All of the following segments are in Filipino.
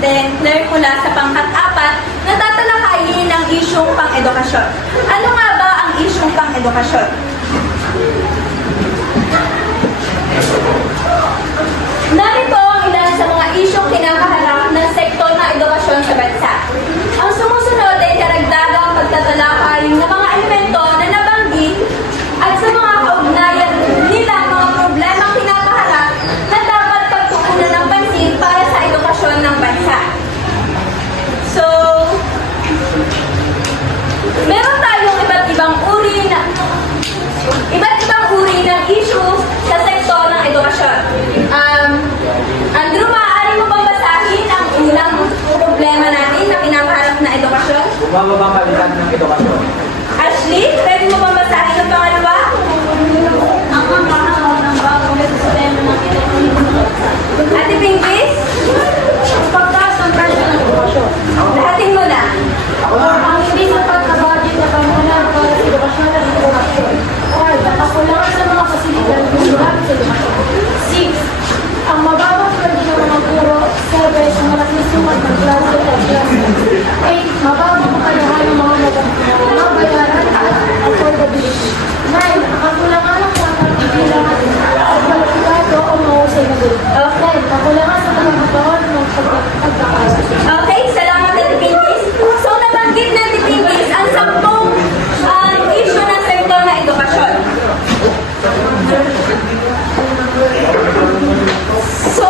Then, clerk mula sa pangkat-4 na tatalakayin ang isyong pang-edukasyon. Ano nga ba ang isyong pang-edukasyon? Narito ang ilan sa mga isyong kinakaharap ng sektor ng edukasyon sa bansa. Ang sumusunod ay karagdagang pagtatalakay ng mga elemento na nabanggit at sa mga kaugnayan nilang mga problemang kinakaharap na dapat pagtuunan ng pansin para sa edukasyon ng bansa. So, meron tayong iba't ibang uri ng issue sa sektor ng edukasyon. Andrew, maaari mo bang basahin ang unang problema natin na kinakaharap na edukasyon? Bumababang kalidad ng edukasyon. Ashley, pwede mo bang basahin ang pangalawa? Ang pangalawa ng bagong sistema ng edukasyon. Ate Pinkies? Pagtaas ng presyo ng edukasyon. Lahatin mo na. Ang hindi sapat na budget na pamunan para sa edukasyon at edukasyon. 5. Ang kakulangan sa mga pasilidad ng marami sa edukasyon. 6. Ang mababang pwede ng mga guro, 7. Sa malaking sumat ng klase at klase. 8. Mababang kakayahan ng mga bayaran at affordability. 9. Ang kakulangan ng pagkakilang sa kwalipikado o mahusay na guro. 10. Kakulangan sa pagkakataon ng pagkakala. Okay, salamat Ate Pinkies. So, nabanggit na Ate Pinkies ang 10 issue ng sektor ng edukasyon. So,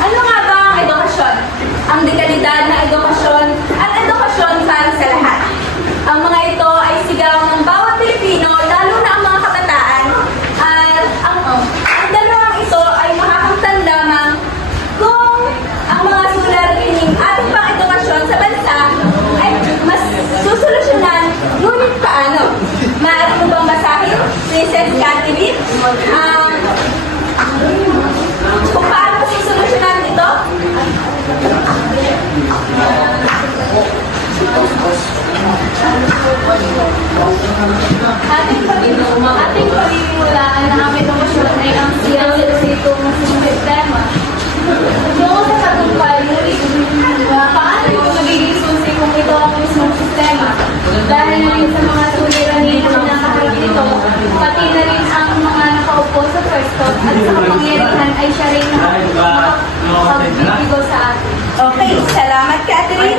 ano nga ba ang edukasyon? Ang dekalidad na edukasyon at edukasyon para sa lahat. Ang mga ito ay sigaw ng bawat Pilipino, lalo na ang mga kabataan. At ang dalawang ito ay makakamtan lamang kung ang mga suliraning ating pang-edukasyon sa bansa ay mas susolusyonan, ngunit paano? Maaari mo bang basahin, Princess Catherine? Kung paano susolusyonan ito? Ating paniniwalaan na ang edukasyon ay ang sitong sistema. Yung sa tagumpay, ngunit paano yung magiging susi kung ito ang mismong sistema? Dahil na rin sa mga suliranin na nakaharap nito, pati na rin ang mga nakaupo sa pwesto at sa kapangyarihan ay siya rin ang pagbibigo sa atin. Okay, salamat Catherine.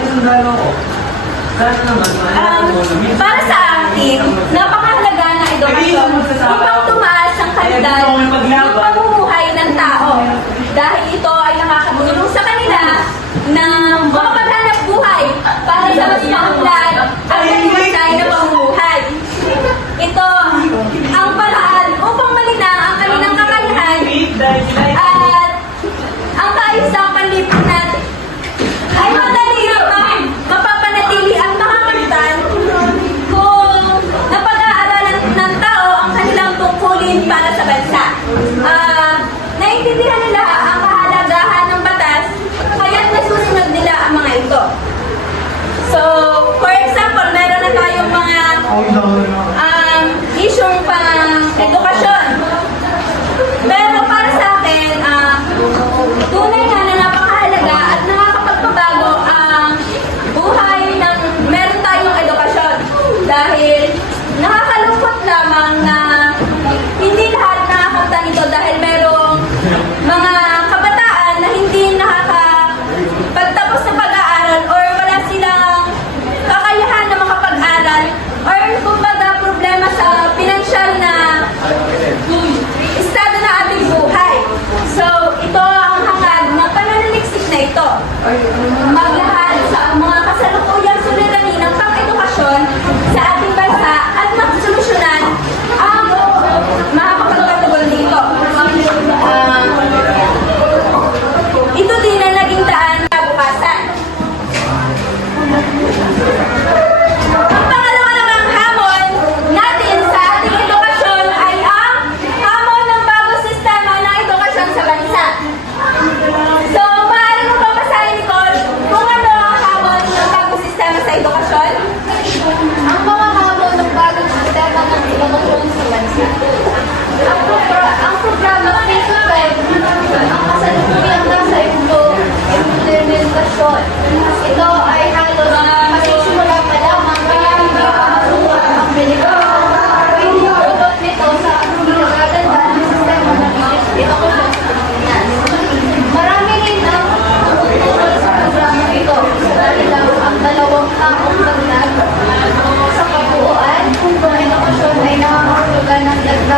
Para sa akin, napakahalaga na edukasyon upang tumaas ang kalidad ng pamumuhay ng tao. Dahil ito ay nakakatulong sa kanila na makapaghanap buhay para sa mas maunlad at mahimatay na pamumuhay. Ito ang paraan upang malinang ang kanilang kakayahan at ang kaayusang panlipunan ay madali mapapanatili ang makakamtan kung napag-aaralan ng tao ang kanilang tungkulin para sa bansa. Naiintindihan nila ang kahalagahan ng batas, kaya't nasusunod nila ang mga ito. So, for example, meron na tayong mga isyong pang-edukasyon. Pero para sa akin, tunay nga na napakahalaga at nakakapagpabago ang buhay ng meron tayong edukasyon. Dahil nakakalungkot lamang na hindi lahat nakakamta nito dahil merong mga kabataan na hindi nakakapagtapos ng pag-aaral or wala silang kakayahan na makapag-aral or kumbaga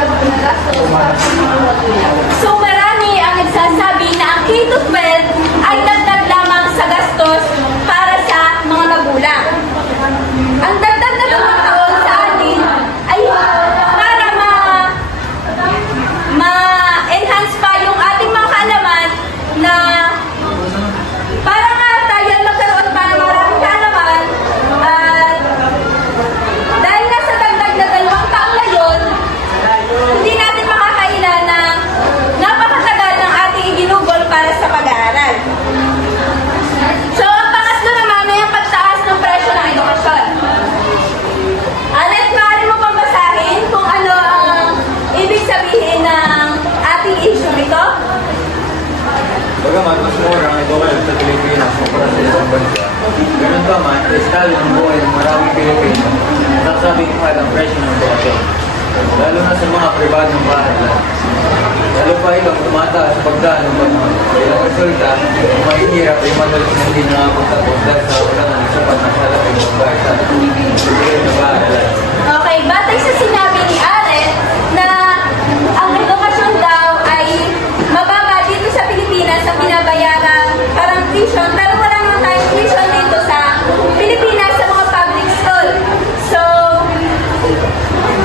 na gastos para sa mga magulang. So marami ang nagsasabi na ang K-12 ay dagdag lamang sa gastos para sa mga magulang. Ang dagdag na 2 taon sa atin ay para ma-enhance pa yung ating mga kaalaman na para nga tayo ay magkaroon pa ng maraming kaalaman at dahil nga sa dagdag na 2 taon na yun, hindi natin makakailan na napakatagal ng ating iginugol para sa pag-aaral. So, ang pangatlo naman ay ang pagtaas ng presyo ng edukasyon. Alet, maaari mo pang basahin kung ano ang ibig sabihin ng ating issue nito? Bagamat mas mura ang edukasyon sa Pilipinas kumpara sa ibang bansa, ganun pa man, sa estado ng buhay ng maraming Pilipino, nagsabing mahal ang presyo ng edukasyon. Lalo na sa mga pribadong paaralan. Lalo pa itong tumataas sa pagdaan ng bansa. Bilang resulta, mahihirap ay madalas na hindi nakapagtapos dahil sa wala ng sapat na salapi ng pagbayad sa ating na paaralan. Okay, batay sa sinabi ni Aret na ang edukasyon daw ay mababa dito sa Pilipinas ang binabayaran parang tuition, pero wala naman tayong tuition dito sa Pilipinas sa mga public school. So,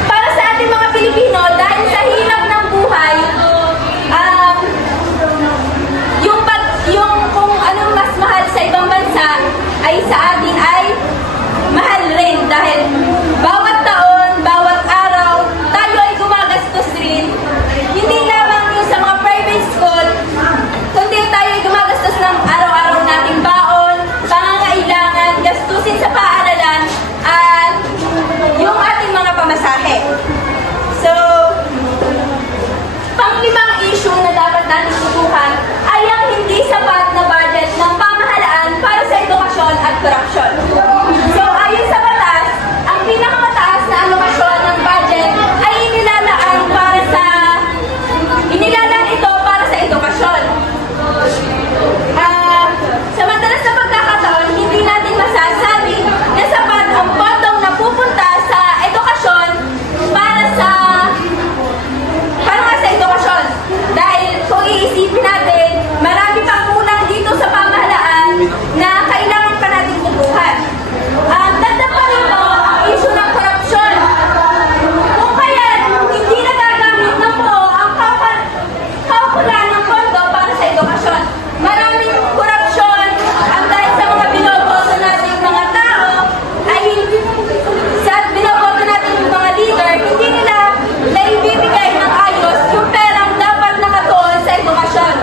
para sa ating mga Pilipino, dahil sa hirap ng buhay, yung kung anong mas mahal sa ibang bansa ay sa atin ay mahal rin dahil bawat taon, bawat araw, tayo ay gumagastos rin. Hindi lamang yung sa mga private school, kundi tayo ay gumagastos ng araw-araw nating baon, pangangailangan, gastusin sa paaralan, at yung ating mga pamasahe. So, pang-limang issue na dapat natin tutukan ay ang hindi sapat na budget ng pamahalaan para sa edukasyon at korupsyon. So, ayon sa batas, ang pinakamataas na alokasyon ng budget ay inilalaan ito para sa edukasyon. Sa madalas na pagkakataon, hindi natin masasabi na sapat ang pondong napupunta sa edukasyon para nga sa edukasyon. Dahil kung iisipin natin, marami pang kulang dito sa pamahalaan na kailangan pa natin tutukan. Dagdag pa rito ang issue ng korupsyon. Kung kaya hindi nagagamit na po ang kaukulan ng pondo para sa edukasyon. Maraming korupsyon ang dahil sa mga binoboto nating mga tao ay sa binoboto nating mga leader, hindi nila naibibigay ng ayos yung perang dapat nakatuon sa edukasyon.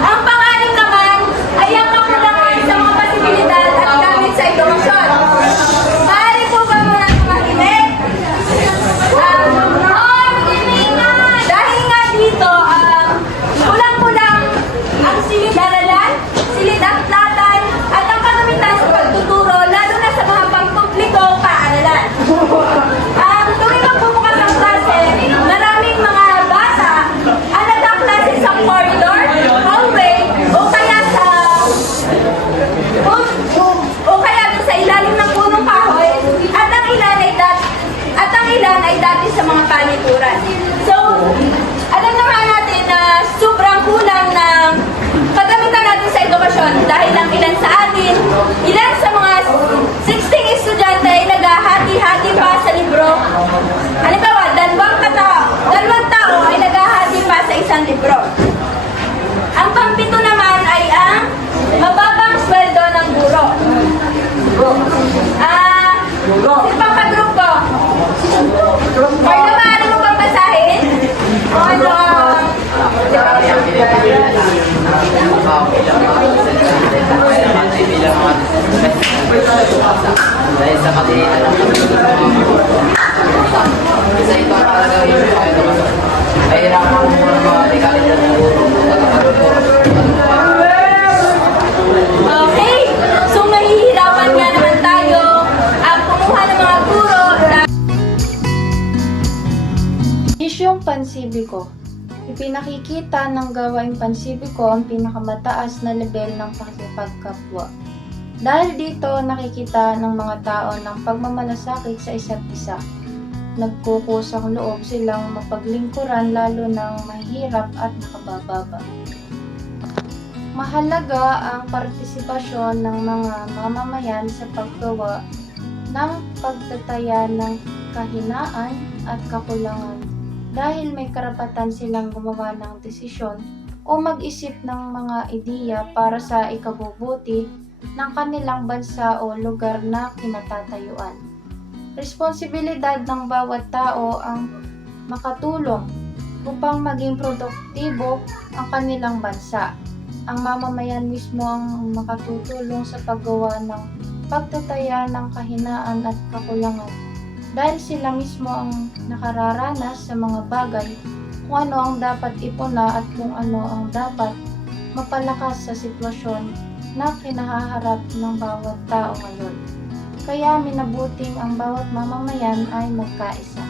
Ang pang-anim naman ay ang kakulangan sa mga pasibilidad at gamit sa edukasyon. Maaari po ba muna tumahimik? Dahil nga dito, kulang-kulang ang silid-aralan, silid-aklatan, at ang kagamitan sa pagtuturo, lalo na sa mga pangpubliko paaralan. Tuwing magbubukas ang klase, maraming mga bata ang nagkaklase sa corridor, hallway, o kaya sa ilalim ng punong kahoy, at ang ilan ay dati sa mga panikuran. So, alam naman natin na sobrang kulang ng paggamitan natin sa edukasyon dahil ang ilan sa atin, ilan sa mga 16 estudyante ay naghahati-hati pa sa libro. Halimbawa, dalawang tao ay naghahati pa sa isang libro. Ang pang-pito naman ay ang mababang sweldo ng guro. Yung pang-group ko. Carlo, maaari mo bang basahin? O ano? Dahil sa kalilitan ng isa ito ang palagawin ng mga edukasyon. Mahirapan mo muna mga legalidad ng guro. Okay, so mahihirapan nga naman tayo ang kumuha ng mga guro na Isyong pansibiko. Ipinakikita ng gawaing pansibiko ang pinakamataas na level ng pakikipagkapwa. Dahil dito nakikita ng mga tao ng pagmamalasakit sa isa't isa. nagkukusang loob silang mapaglingkuran lalo ng mahirap at nakabababa. Mahalaga ang partisipasyon ng mga mamamayan sa paggawa ng pagtataya ng kahinaan at kakulangan dahil may karapatan silang gumawa ng desisyon o mag-isip ng mga ideya para sa ikabubuti ng kanilang bansa o lugar na kinatatayuan. Responsibilidad ng bawat tao ang makatulong upang maging produktibo ang kanilang bansa. Ang mamamayan mismo ang makatutulong sa paggawa ng pagtataya ng kahinaan at kakulangan dahil sila mismo ang nakararanas sa mga bagay kung ano ang dapat ipuna at kung ano ang dapat mapalakas sa sitwasyon na kinahaharap ng bawat tao ngayon. Kaya minabuting ang bawat mamamayan ay magkaisa.